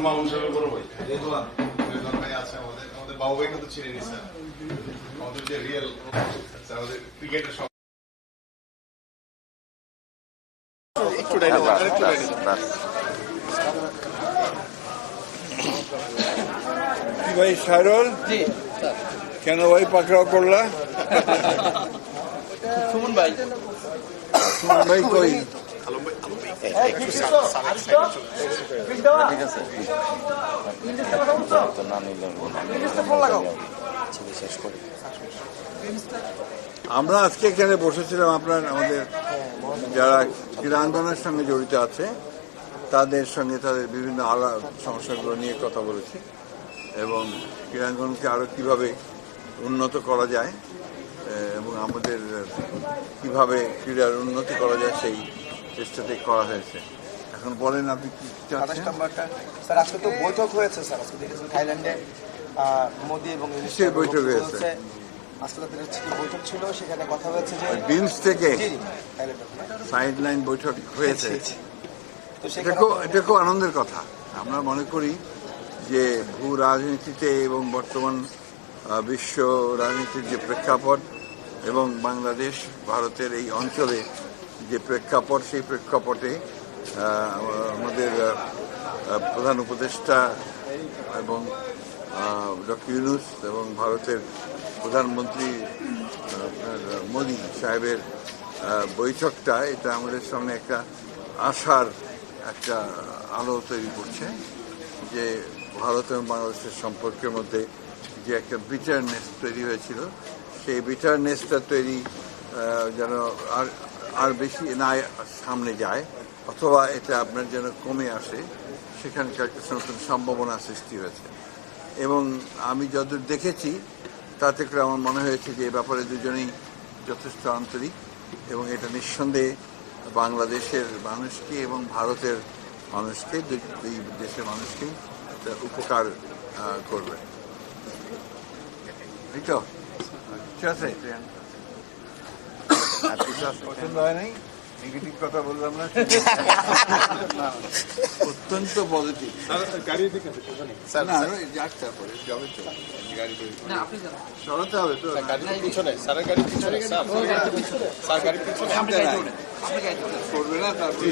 মামুন সাহেবের বড় ভাই আছে আমাদের আমাদের বাবু ভাই কিন্তু স্যার আমাদের যে রিয়েল ক্রিকেটের সব কি ভাই সাইরল কেন ভাই পাকড়াও করলা? সুমন ভাই। সুমন ভাই কই? আমরা আজকে এখানে বসেছিলাম আপনার আমাদের যারা ক্রীড়া আন্দোলনের সঙ্গে জড়িত আছে তাদের সঙ্গে তাদের বিভিন্ন আলা সমস্যাগুলো নিয়ে কথা বলেছি। এবং ক্রীড়াঙ্গনকে আরও কীভাবে উন্নত করা যায় এবং আমাদের কীভাবে ক্রীড়ার উন্নতি করা যায় সেই চেষ্টাতে করা হয়েছে। এখন বলেন আপনি কি স্যার আজকে তো বৈঠক হয়েছে স্যার। আজকে দেখেছেন থাইল্যান্ডে মোদি এবং বৈঠক হয়েছে? আজকে তাদের বৈঠক ছিল সেখানে কথা হয়েছে যে বিমস থেকে জি, জি, থাইল্যান্ডে। সাইড লাইন বৈঠক হয়েছে। এটা খুব আনন্দের কথা। আমরা মনে করি যে ভূ রাজনীতিতে এবং বর্তমান বিশ্ব রাজনীতির যে প্রেক্ষাপট এবং বাংলাদেশ ভারতের এই অঞ্চলে যে প্রেক্ষাপট, সেই প্রেক্ষাপটে আমাদের প্রধান উপদেষ্টা এবং ডক্টর ইউনুস এবং ভারতের প্রধানমন্ত্রী মোদী সাহেবের বৈঠকটা, এটা আমাদের সামনে একটা আশার একটা আলো তৈরি করছে যে ভারত এবং বাংলাদেশের সম্পর্কের মধ্যে যে একটা বিটারনেস তৈরি হয়েছিল, সেই বিটারনেসটা তৈরি যেন আর আর বেশি না সামনে যায়, অথবা এটা আপনার যেন কমে আসে, সেখানকার কিছু নতুন সম্ভাবনা সৃষ্টি হয়েছে। এবং আমি যতদূর দেখেছি, তাতে করে আমার মনে হয়েছে যে এ ব্যাপারে দুজনেই যথেষ্ট আন্তরিক, এবং এটা নিঃসন্দেহে বাংলাদেশের মানুষকে এবং ভারতের মানুষকে দুই দেশের মানুষকে উপকার করবে। এই তো। ঠিক আছে? পছন্দ হয় নাই? নেগেটিভ কথা বললাম না। অত্যন্ত পজিটিভ সরাতে হবে তো। গাড়ির পিছনে স্যারের গাড়ির পিছনে স্যার। স্যার গাড়ির পিছনে। করবে না তারপরে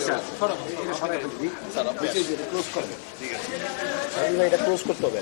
এটা ক্লোজ করতে হবে।